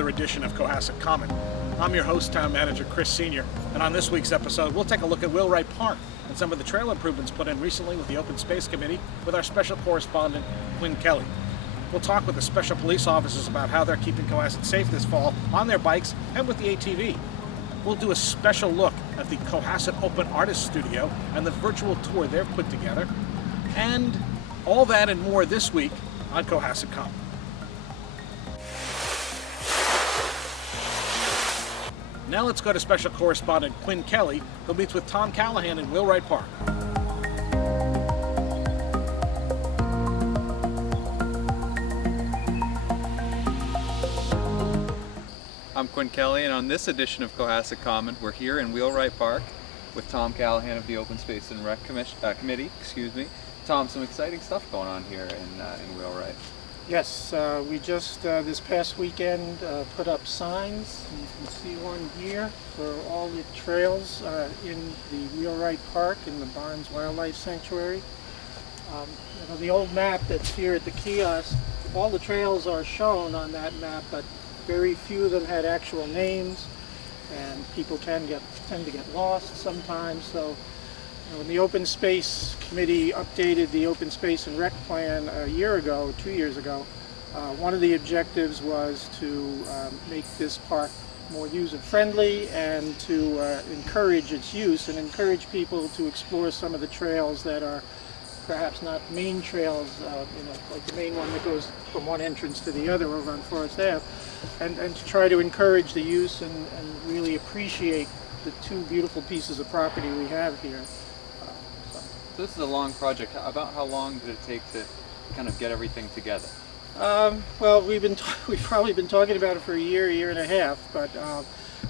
another edition of Cohasset Common. I'm your host, Town Manager Chris Sr., and on this week's episode, we'll take a look at Wheelwright Park and some of the trail improvements put in recently with the Open Space Committee with our special correspondent, Quinn Kelly. We'll talk with the special police officers about how they're keeping Cohasset safe this fall on their bikes and with the ATV. We'll do a special look at the Cohasset Open Artist Studio and the virtual tour they've put together, and all that and more this week on Cohasset Common. Now let's go to special correspondent Quinn Kelly, who meets with Tom Callahan in Wheelwright Park. I'm Quinn Kelly, and on this edition of Cohasset Common, we're here in Wheelwright Park with Tom Callahan of the Open Space and Rec Committee. Tom, some exciting stuff going on here in Wheelwright. Yes, we just this past weekend put up signs. You can see one here for all the trails in the Wheelwright Park in the Barnes Wildlife Sanctuary. The old map that's here at the kiosk, all the trails are shown on that map, but very few of them had actual names, and people tend to get lost sometimes. So when the Open Space Committee updated the Open Space and Rec Plan a year ago, 2 years ago, one of the objectives was to make this park more user-friendly and to encourage its use and encourage people to explore some of the trails that are perhaps not main trails, like the main one that goes from one entrance to the other over on Forest Ave, and to try to encourage the use and really appreciate the two beautiful pieces of property we have here. So this is a long project. About how long did it take to kind of get everything together? Well, we've probably been talking about it for a year and a half, but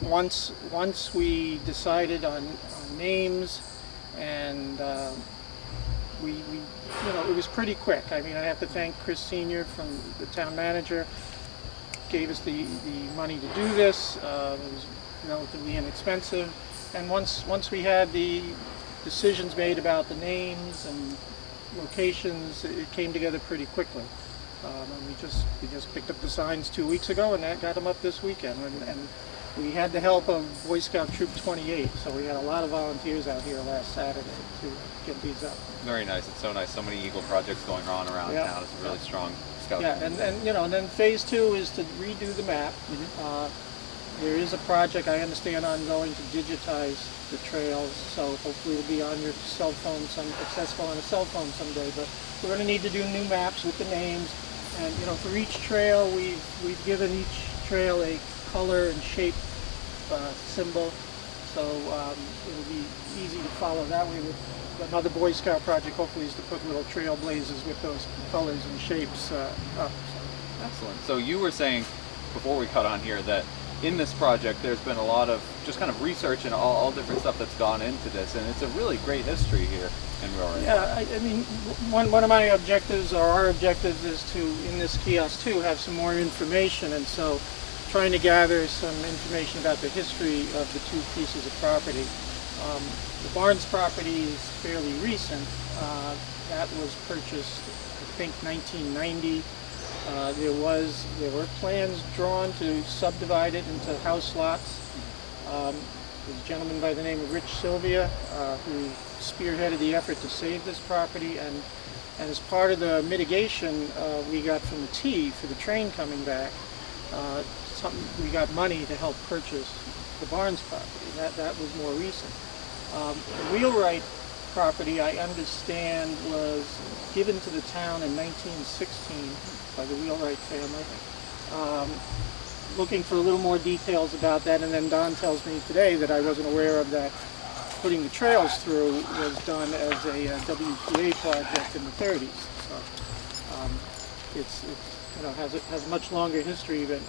once we decided on names, and it was pretty quick. I mean, I have to thank Chris Sr. from the town manager, gave us the money to do this. It was relatively inexpensive, and once we had the decisions made about the names and locations, it came together pretty quickly. And we just picked up the signs 2 weeks ago, and that got them up this weekend. And we had the help of Boy Scout Troop 28, so we had a lot of volunteers out here last Saturday to get these up. Very nice. It's so nice. So many Eagle projects going on around town. It's a really strong scout. Yeah, and then phase 2 is to redo the map. Mm-hmm. There is a project, I understand, ongoing to digitize the trails, so hopefully it'll be on your cell phone, accessible on a cell phone someday. But we're going to need to do new maps with the names, and for each trail, we've given each trail a color and shape symbol, so it'll be easy to follow that way. With another Boy Scout project, hopefully, is to put little trailblazers with those colors and shapes up. Excellent. So you were saying before we cut on here that in this project there's been a lot of just kind of research and all different stuff that's gone into this, and it's a really great history here in Wheelwright. Yeah, I mean, one of my objectives, or our objectives, is to, in this kiosk too, have some more information, and so trying to gather some information about the history of the two pieces of property. The Barnes property is fairly recent. That was purchased, I think, 1990. There were plans drawn to subdivide it into house lots. There's a gentleman by the name of Rich Sylvia who spearheaded the effort to save this property, and as part of the mitigation we got from the T for the train coming back, we got money to help purchase the Barnes property. That was more recent. The Wheelwright property, I understand, was given to the town in 1916 by the Wheelwright family. Looking for a little more details about that, and then Don tells me today that I wasn't aware of that. Putting the trails through was done as a WPA project in the 30s. So has a much longer history and has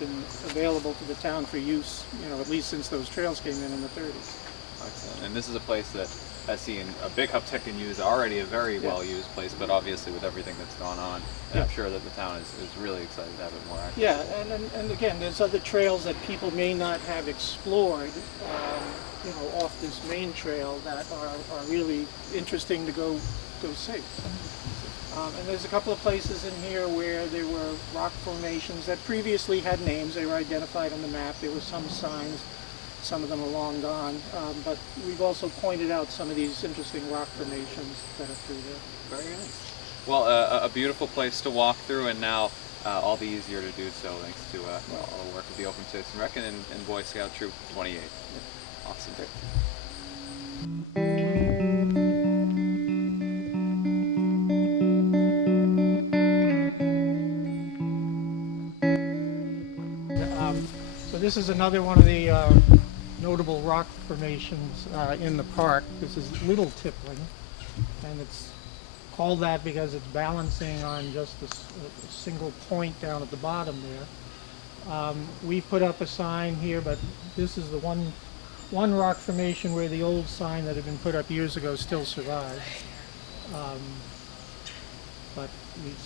been available to the town for use, at least since those trails came in the 30s. Excellent. And this is a place that has seen a big uptick in use, already a very well-used place, but obviously with everything that's gone on, I'm sure that the town is really excited to have it more active. Yeah, and again, there's other trails that people may not have explored, off this main trail that are really interesting to go see. And there's a couple of places in here where there were rock formations that previously had names. They were identified on the map. There were some signs. Some of them are long gone. But we've also pointed out some of these interesting rock formations that are through there. Very nice. Well, a beautiful place to walk through, and now all the easier to do so thanks to all the work of the Open Space and Rec and Boy Scout Troop 28. Yeah. Awesome. So this is another one of the notable rock formations in the park. This is Little Tippling, and it's called that because it's balancing on just a single point down at the bottom there. We put up a sign here, but this is the one rock formation where the old sign that had been put up years ago still survives.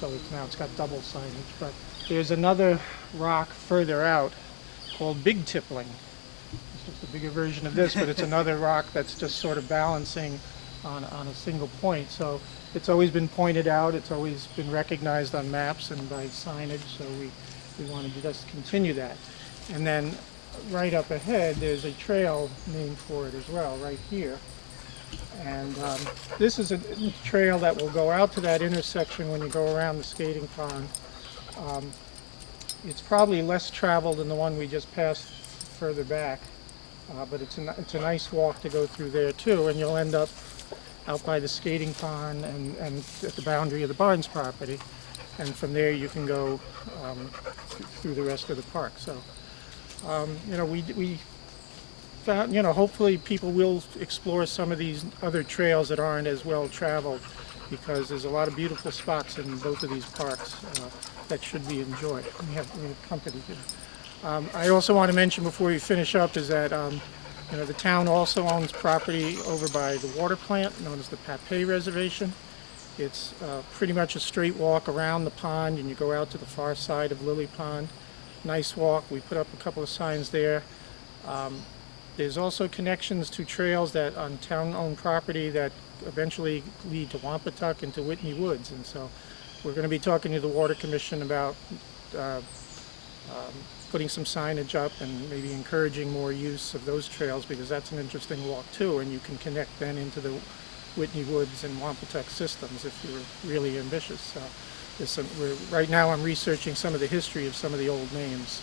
So it's got double signage. But there's another rock further out called Big Tippling. It's just a bigger version of this, but it's another rock that's just sort of balancing on a single point. So it's always been pointed out, it's always been recognized on maps and by signage, so we wanted to just continue that. And then right up ahead, there's a trail named for it as well, right here. And this is a trail that will go out to that intersection when you go around the skating pond. It's probably less traveled than the one we just passed further back, but it's a nice walk to go through there too, and you'll end up out by the skating pond and at the boundary of the Barnes property, and from there you can go through the rest of the park. So, we found, hopefully people will explore some of these other trails that aren't as well traveled, because there's a lot of beautiful spots in both of these parks that should be enjoyed. We have company here. I also want to mention before we finish up is that the town also owns property over by the water plant known as the Papay Reservation. It's pretty much a straight walk around the pond, and you go out to the far side of Lily Pond. Nice walk. We put up a couple of signs there. There's also connections to trails that on town-owned property that eventually lead to Wampatuck and to Whitney Woods, and so we're going to be talking to the Water Commission about putting some signage up and maybe encouraging more use of those trails, because that's an interesting walk too, and you can connect then into the Whitney Woods and Wampatuck systems if you're really ambitious. So right now I'm researching some of the history of some of the old names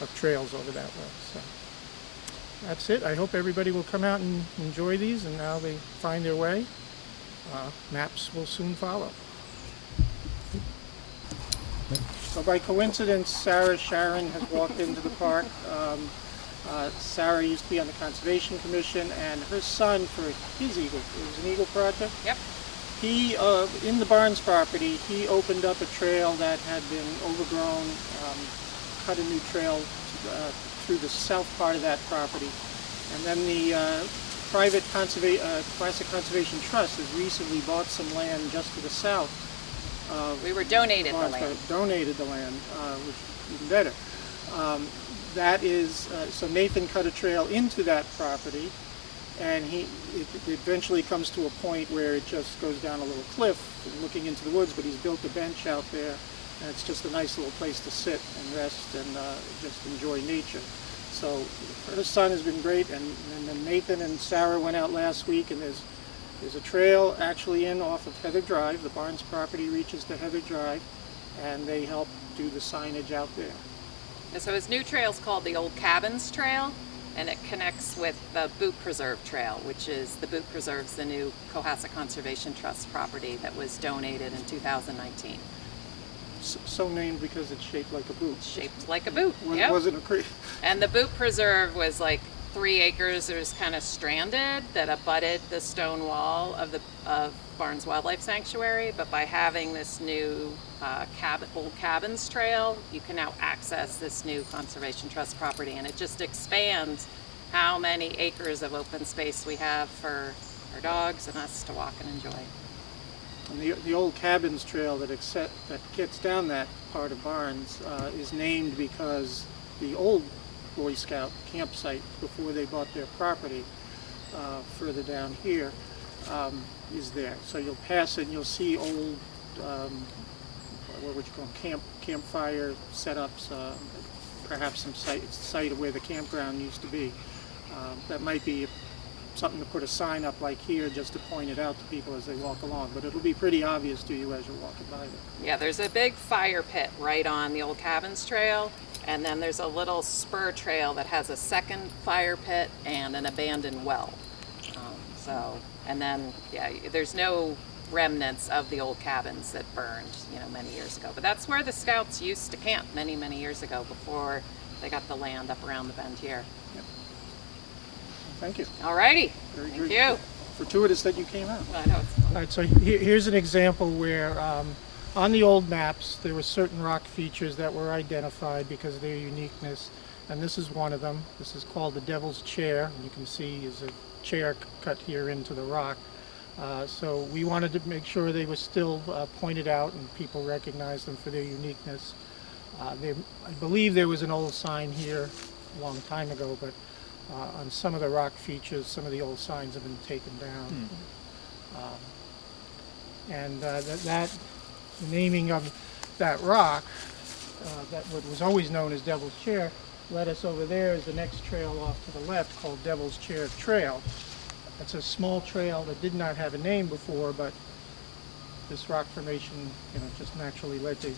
of trails over that way. So that's it. I hope everybody will come out and enjoy these, and now they find their way. Maps will soon follow. So by coincidence, Sarah Sharon has walked into the park. Sarah used to be on the Conservation Commission, and her son, for his eagle, it was an eagle project. Yep. He, in the Barnes property, he opened up a trail that had been overgrown, cut a new trail through the south part of that property. And then the private Classic Conservation Trust has recently bought some land just to the south. We were donated the land. Donated the land, which is even better. That is, so Nathan cut a trail into that property, and it eventually comes to a point where it just goes down a little cliff looking into the woods, but he's built a bench out there, and it's just a nice little place to sit and rest and just enjoy nature. So her son has been great, and then Nathan and Sarah went out last week, and there's a trail actually in off of Heather Drive. The Barnes property reaches to Heather Drive, and they help do the signage out there. And so his new trail is called the Old Cabins Trail, and it connects with the Boot Preserve Trail, which is the Boot Preserve's the new Cohasset Conservation Trust property that was donated in 2019. So named because it's shaped like a boot. Shaped like a boot. Yep. Wasn't a creek. And the Boot Preserve was like 3 acres. It was kind of stranded that abutted the stone wall of Barnes Wildlife Sanctuary. But by having this new Old Cabins Trail, you can now access this new Conservation Trust property, and it just expands how many acres of open space we have for our dogs and us to walk and enjoy. And the Old Cabins Trail that gets down that part of Barnes is named because the old Boy Scout campsite before they bought their property further down here is there. So you'll pass it and you'll see old what would you call them, campfire setups, perhaps some site of where the campground used to be. That might be something to put a sign up like here just to point it out to people as they walk along, but it'll be pretty obvious to you as you're walking by there. Yeah, there's a big fire pit right on the old cabins trail, and then there's a little spur trail that has a second fire pit and an abandoned well. And then, yeah, there's no remnants of the old cabins that burned, many years ago. But that's where the Scouts used to camp many, many years ago before they got the land up around the bend here. Yep. Thank you. All righty. Very Thank you. Fortuitous that you came out. I know it's fun. All right, so here's an example where on the old maps there were certain rock features that were identified because of their uniqueness, and this is one of them. This is called the Devil's Chair. You can see is a chair cut here into the rock. So we wanted to make sure they were still pointed out and people recognized them for their uniqueness. I believe there was an old sign here a long time ago, but on some of the rock features, some of the old signs have been taken down. The naming of that rock, that what was always known as Devil's Chair, led us over there is the next trail off to the left called Devil's Chair Trail. It's a small trail that did not have a name before, but this rock formation, just naturally led to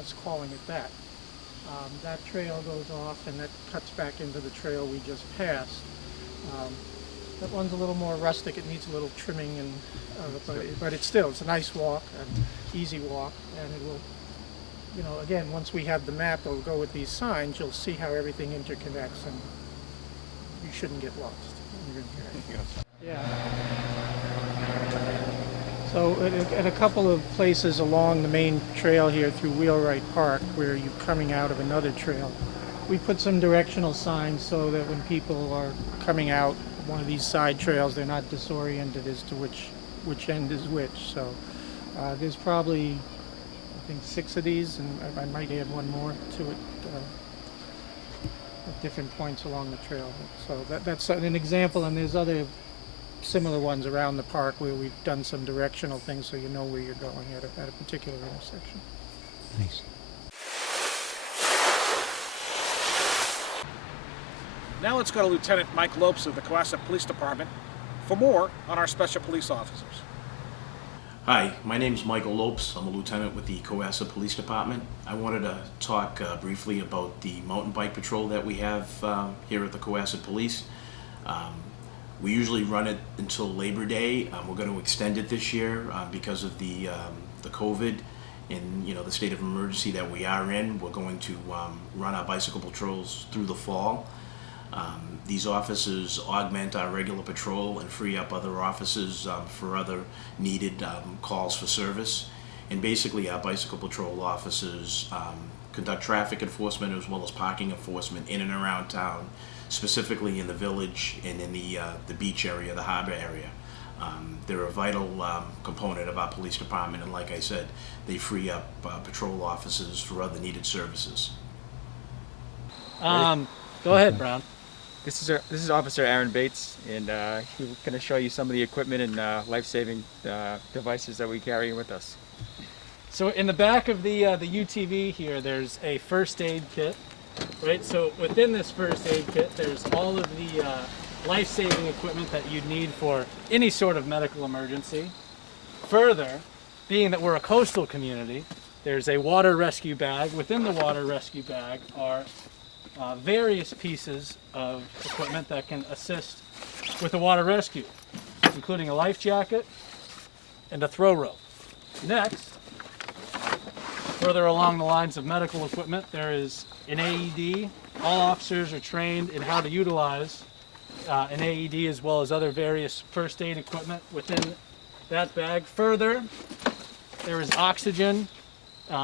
us calling it that. That trail goes off and that cuts back into the trail we just passed. That one's a little more rustic. It needs a little trimming, but it's a nice walk, an easy walk, and it will, again, once we have the map that will go with these signs, you'll see how everything interconnects, and you shouldn't get lost. Yeah. So at a couple of places along the main trail here through Wheelwright Park, where you're coming out of another trail, we put some directional signs so that when people are coming out one of these side trails, they're not disoriented as to which end is which. So there's probably, I think, 6 of these, and I might add one more to it at different points along the trail. So that's an example, and there's other similar ones around the park where we've done some directional things so you know where you're going at a particular intersection. Thanks. Now let's go to Lieutenant Mike Lopes of the Cohasset Police Department for more on our special police officers. Hi, my name is Michael Lopes. I'm a lieutenant with the Cohasset Police Department. I wanted to talk briefly about the mountain bike patrol that we have here at the Cohasset Police. We usually run it until Labor Day. We're going to extend it this year because of the COVID and the state of emergency that we are in. We're going to run our bicycle patrols through the fall. These officers augment our regular patrol and free up other officers for other needed calls for service. And basically our bicycle patrol officers conduct traffic enforcement as well as parking enforcement in and around town, specifically in the village and in the beach area, the harbor area. They're a vital component of our police department, and like I said, they free up patrol officers for other needed services. Go ahead, Brown. This is Officer Aaron Bates, and he's going to show you some of the equipment and life-saving devices that we carry with us. So in the back of the UTV here, there's a first aid kit, right? So within this first aid kit, there's all of the life-saving equipment that you'd need for any sort of medical emergency. Further, being that we're a coastal community, there's a water rescue bag. Within the water rescue bag are various pieces of equipment that can assist with the water rescue, including a life jacket and a throw rope. Next, further along the lines of medical equipment, there is an AED. All officers are trained in how to utilize an AED as well as other various first aid equipment within that bag. Further, there is oxygen.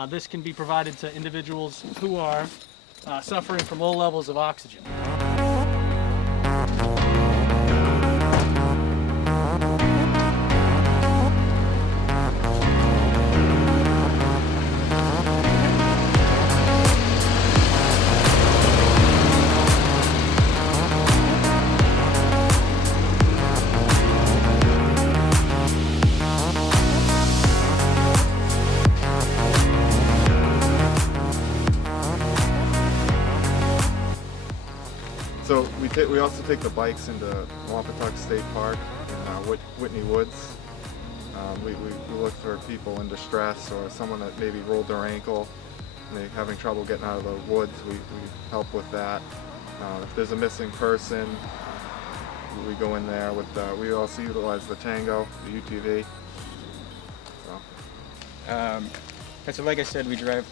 This can be provided to individuals who are suffering from low levels of oxygen. So we also take the bikes into Wampatuck State Park in Whitney Woods. We look for people in distress or someone that maybe rolled their ankle and they're having trouble getting out of the woods. We help with that. If there's a missing person, we go in there with. We also utilize the Tango, the UTV. So like I said, we drive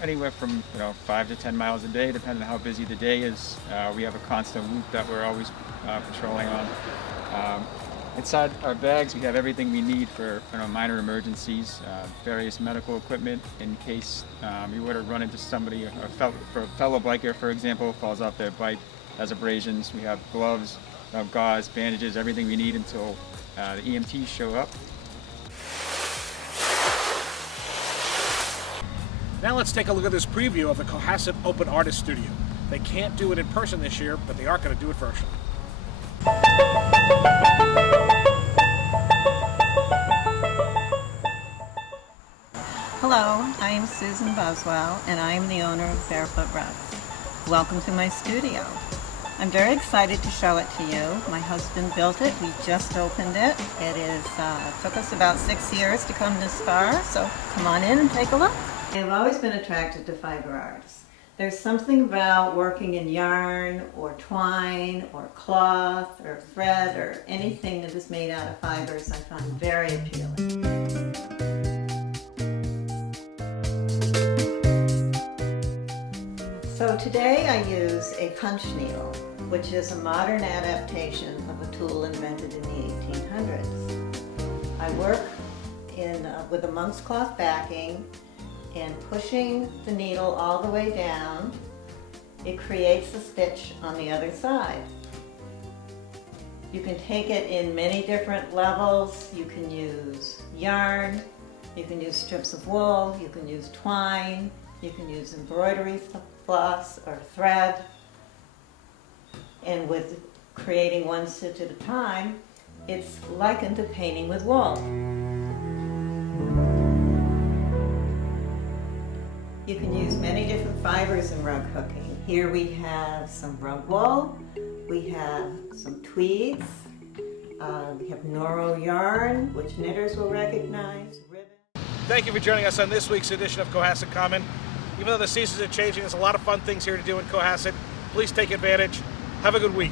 anywhere from 5 to 10 miles a day, depending on how busy the day is. We have a constant loop that we're always patrolling on. Inside our bags, we have everything we need for minor emergencies, various medical equipment in case we were to run into somebody, for a fellow biker, for example, falls off their bike, has abrasions. We have gloves, gauze, bandages, everything we need until the EMTs show up. Now let's take a look at this preview of the Cohasset Open Artist Studio. They can't do it in person this year, but they are going to do it virtually. Hello, I'm Susan Boswell, and I'm the owner of Barefoot Rugs. Welcome to my studio. I'm very excited to show it to you. My husband built it. We just opened it. It took us about 6 years to come this far, so come on in and take a look. I've always been attracted to fiber arts. There's something about working in yarn or twine or cloth or thread or anything that is made out of fibers I find very appealing. So today I use a punch needle, which is a modern adaptation of a tool invented in the 1800s. I work with a monk's cloth backing and pushing the needle all the way down, it creates a stitch on the other side. You can take it in many different levels. You can use yarn, you can use strips of wool, you can use twine, you can use embroidery floss or thread. And with creating one stitch at a time, it's likened to painting with wool. You can use many different fibers in rug hooking. Here we have some rug wool, we have some tweeds, we have Noro yarn, which knitters will recognize, ribbon. Thank you for joining us on this week's edition of Cohasset Common. Even though the seasons are changing, there's a lot of fun things here to do in Cohasset. Please take advantage. Have a good week.